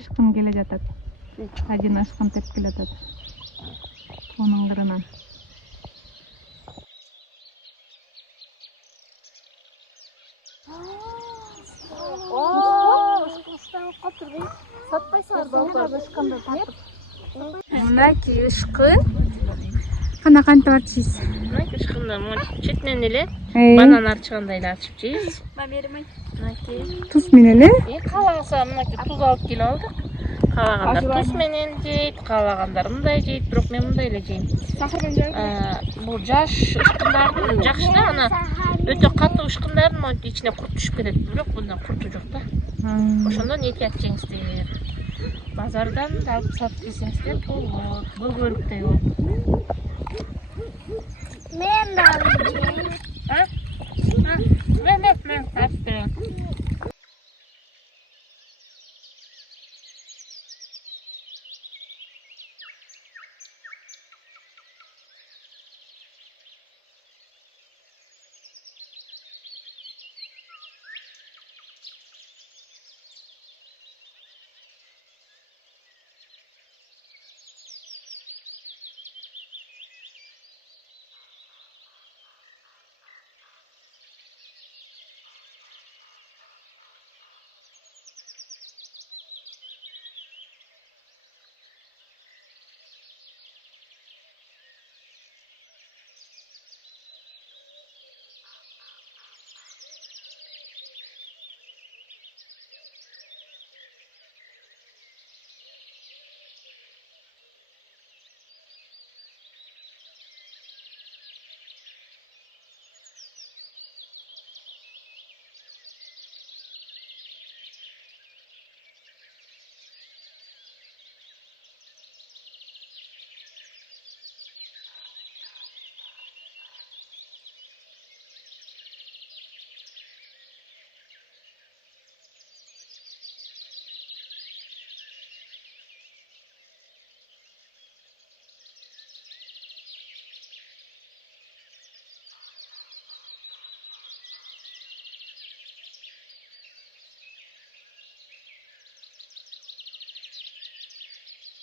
ышкын келе жатат. Один ышкын теп келатат. Onun kırынан. Мынакей ышкын. Кана кантип ачыйсыз? Мынакей ышкынды четинен эле банан ачыгандай эле ачып жейбиз. Мынакей. Туз менен эле? Каалаганса мынакей туз алып келип алдык. Каалагандар туз менен жейт, каалагандар мындай жейт, бирок мен мындай эле жейм. Сахар менен жейм. Бул жаш ышкындардын жакшы да, ана өтө катуу ышкындардын монтип ичине курт түшүп кетет, бирок мында курту жок да. Ошондон этият жеңиздер. Базардан алып сатып жесеңиздер болот, бөгөлүктөй болот. Men de alacağım. Мен тартып берем.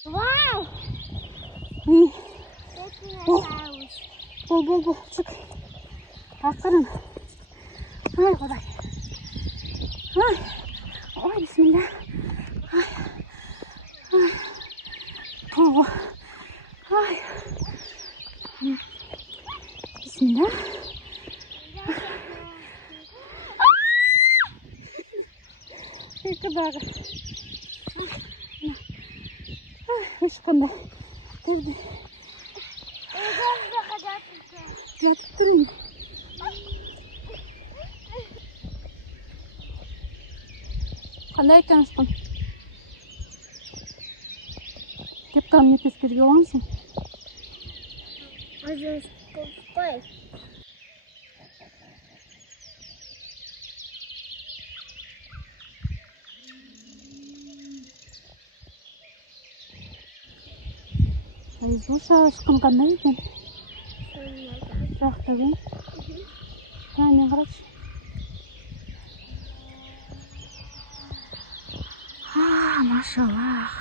Wow. Gel çık. Aferin. Ay Kuday. Ay. Ay bismillah. Ay. Ay. Oh. Ay. Bismillah. Kuday. Ышкында. Терди. Yatıp durayım. Qanday ekan ышкын? Kepkam nefeskerge olansın. Özür koy. Слушай, ышкын кандай экен? Жакты бе? Кане карачы. Машаллах.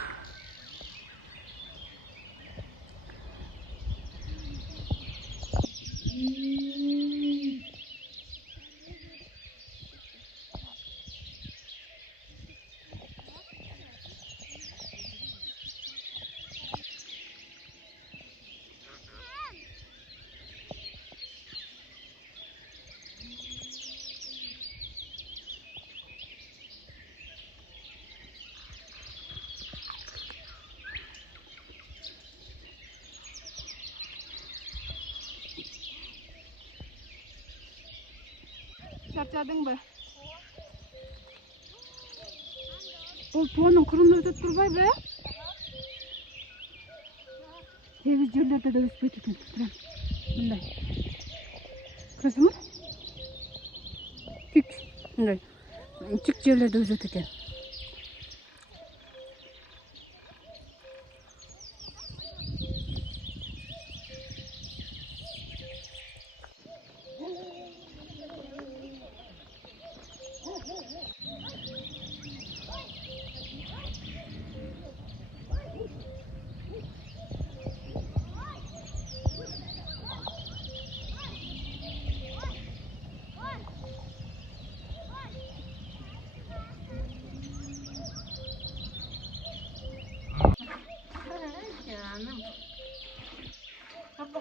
Çarçadın mı? Ол туанын кырында өтөп турбай бе? Тегиз жерлерде да өспөйт экен. Прям мындай. Көрсөңүз? Тик мындай. Тик жерлерде өсөт экен.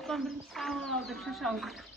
Toplam birinchi sağ ol, şaşaldık.